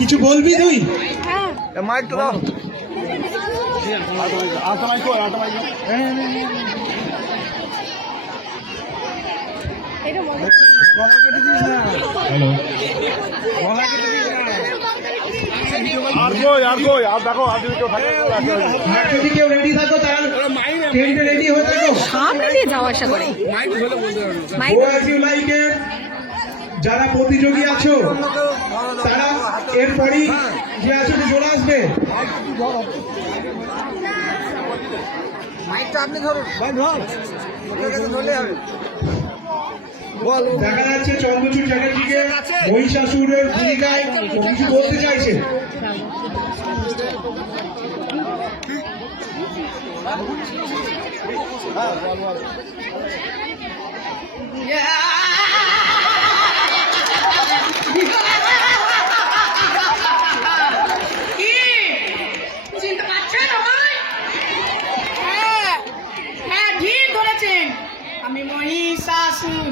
কিছু বলবি তুই? মাইক তো দাও। সামনে দিয়ে যাওয়া আসা করে যারা প্রতিযোগী আছো তারা এরপরই যে আছো চলে আসবে। মাইকটা আপনি ধরুন, ধরলে হবে। দেখা যাচ্ছে চন্দ্রচূড় চ্যাটার্জিকে মহিষাসুরের ভূমিকায় কিছু বলতে চাইছে। আমি মহিষাসুর,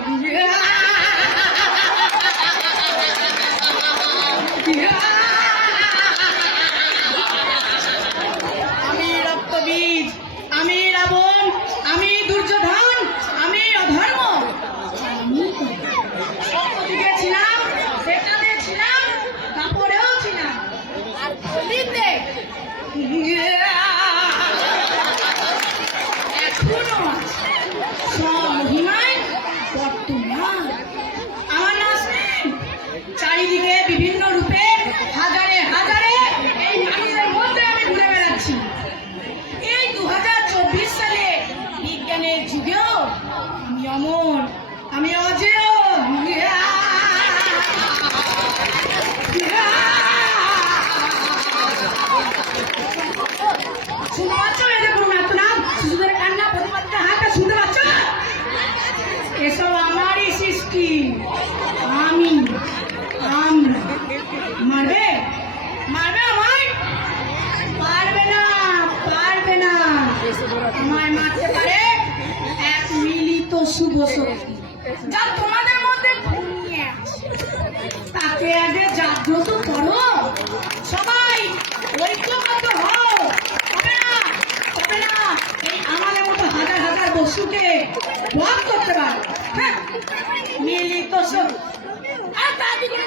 আমি রক্তবীজ, আমি রাবণ, আমি দুর্যোধন, আমি অধর্ম। সত্যদিকে ছিলাম, সেটাতে ছিলাম, কাপড়েও ছিলাম, আর গলিতে এখনো মহিমায় বর্তমান। আমার নাসরিন চারিদিকে বিভিন্ন রূপে হাজারে হাজারে এই মানুষের মধ্যে আমি ঘুরে বেড়াচ্ছি। এই 2024 সালে বিজ্ঞানের যুগেও আমি অমর, আমি অজেয়। শুনতে পাচ্ছ এদের কোনো নাম শিশুদের কান্না, প্রতিবাদটা হাতটা শুনতে পাচ্ছ? এসব আমারই সৃষ্টি, আমি আমরা। মারবে মারবে আমায়? পারবে না, পারবে না। আমায় মারতে পারে এক মিলিত শুভ শক্তি, যা তোমাদের মধ্যে ঘুমিয়ে আছে। তাকে আগে জাগ্রত করো, সবাই ঐক্যবদ্ধ হও। হবে না, হবে না। এই আমাদের মতো হাজার হাজার বস্তুকে বধ করতে পারো। হ্যাঁ, মিলিত শক্তি। আর তার দিকে